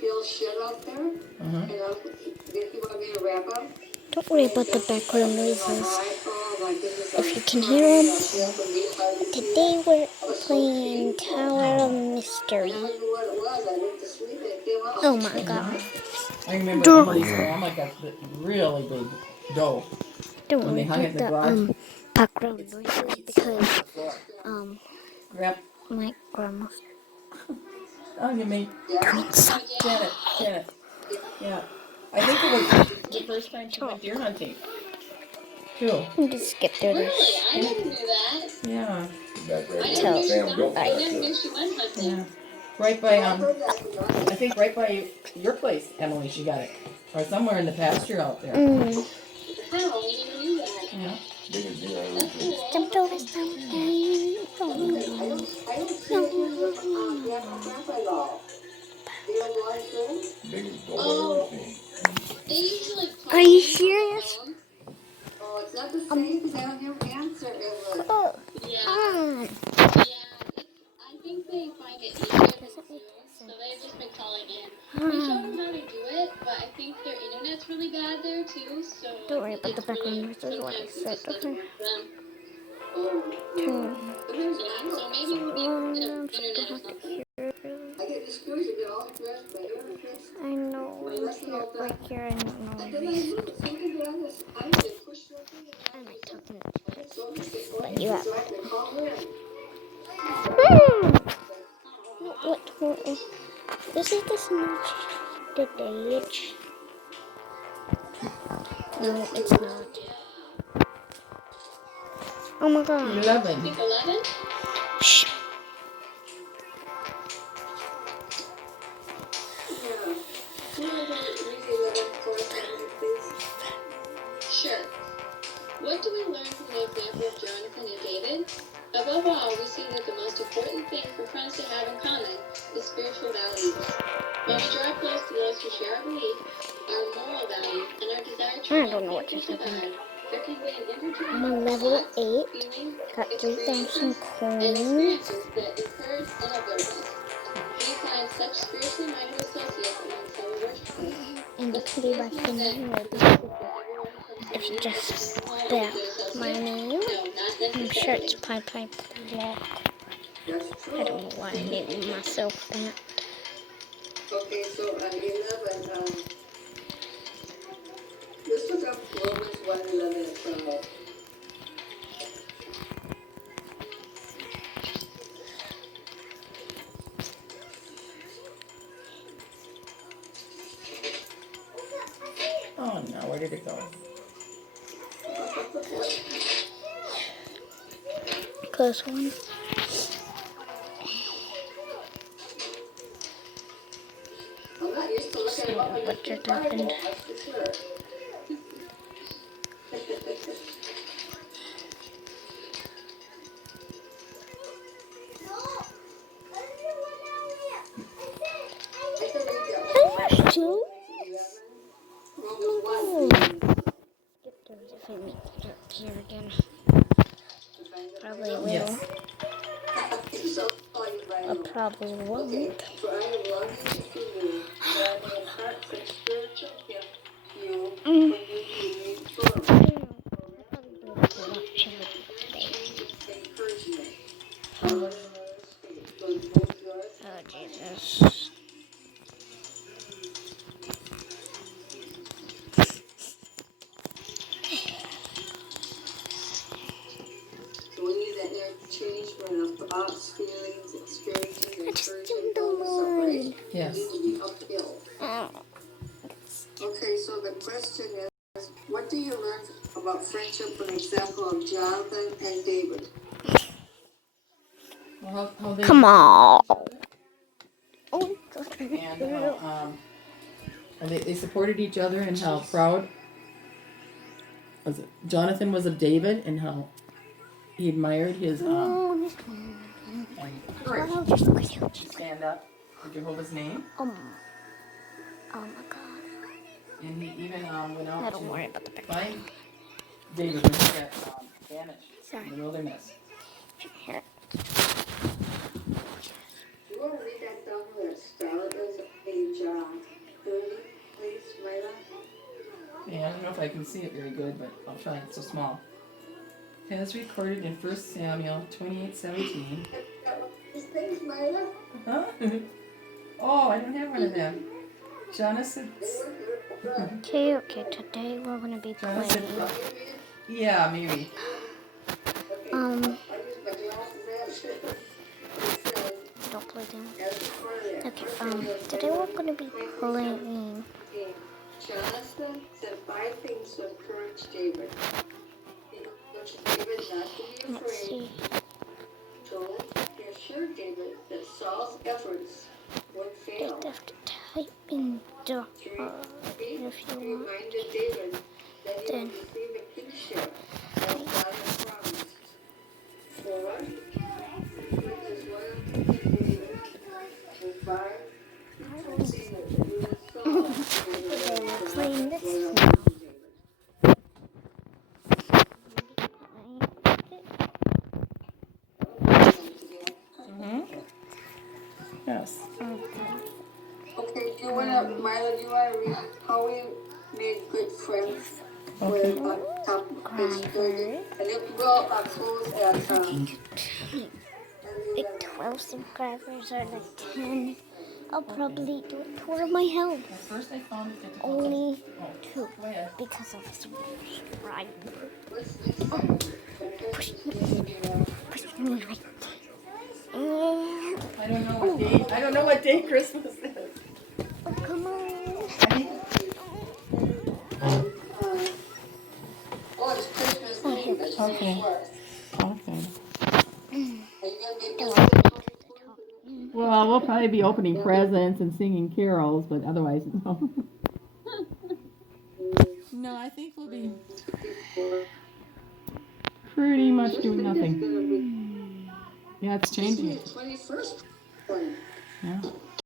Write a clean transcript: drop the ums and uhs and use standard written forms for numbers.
Bill shit out there. And you want me to wrap up? Don't worry about the background noises. If you can hear them, today we're playing Tower of Mystery. Oh my god. I remember Emily's grandma got the really big dough. Don't When they worry hung it in about the garage. the background noises because Grab. my grandma's Oh, you mean doing something. Janet. Yeah. I think it was the first time she went deer hunting. Too. Let me just skip through this. I didn't do that. Yeah. Tell. Yeah. Right by I think right by your place, Emily, she got it. Or somewhere in the pasture out there. Yeah. Jumped over something. Are you serious? Oh, it's not the same because I don't have an answer. Oh, I think they find it easier than Zoom, so they've just been calling in. We showed them how to do it, but I think their internet's really bad there too, so don't worry about the background noises, what I said. Okay. So maybe we need internet or something. I get discouraged with all the rest, but I know, right here, I don't know. and then I lose. So to be honest, I did push the thing. I might talk in But you up. What? This is the snatch stage. No, it's not. Oh my god. 11. 11? Shh. Sure. What do we learn from the example of Jonathan and David? Above all, we see that the most important thing for friends to have in common is spiritual values. When we draw close to those who share our belief, our moral value, and our desire to I don't know what just happened. there can be an interchange I'm on level 8. feeling, Got 3,000 and coins. experiences that encourage and uplift us. We find such spiritually minded associates among fellow worshipers. And the kitty by maybe. If you just spell my name, I'm sure it's Pie Pie Block. I don't know why I named myself that. Okay, so 11, let's look up Romans 1:11 and 12. Oh no, where did it go? Close one. I'm not used to looking at what What just happened? that's for sure. There's two. Romans 1. Oh. Skip those if I make it up here again. Probably will. Yes. So, you I probably won't. For I have longed to see you, that I may impart such spiritual gift to you when you be made firm. Encouragement. Oh, Jesus. So we need that interchange for our thoughts, feelings, experiences, I just encouragement, don't and suffering. Yes. Need to be uphill. Oh. Okay, so the question is, what do you learn about friendship from the example of Jonathan and David? Well, how they Come on. Oh, and how and they supported each other and how proud was it? Jonathan was of David and how he admired his and courage to stand up for Jehovah's name. Oh my god. And he even went I out don't worry to about the picture. find David when he got banished Sorry. in the wilderness. Here. You want to read if I can see it very good, but I'll try. It's so small. As recorded in 1 Samuel 28:17. Thanks, Myla. Huh? Oh, I don't have one of them. Jonathan. Okay, today we're gonna be Jonathan. playing. Yeah, maybe. I use my glasses and Don't play them. as for that. Okay, today we're gonna be playing. Jonathan said 5 things to encourage David. He urged David not to be Let's afraid. see. He assured David that Saul's efforts would fail. Just have to type in the He if you want. reminded David that he Then. would receive a kingship as God had promised. 4. He proved his loyalty to David. And 5. He told David that he would Saul. Okay, we're playing this now. Yes. Okay, do you wanna, Marla, do you wanna read how we made good friends Okay. with top page 30? And it will close at Like 12 subscribers or like 10. I'll probably do it for my health. At first I found it at the Only Oh, 2 go ahead. because of subscribe. Push Push me right. I don't know what day. I don't know what day Christmas is. Oh, come on. Oh, it's Christmas Eve, the 24th. Okay. Are you gonna be Well, we'll probably be opening presents and singing carols, but otherwise, no. No, I think we'll be pretty much doing nothing. Yeah, it's changing. 21st one? Yeah.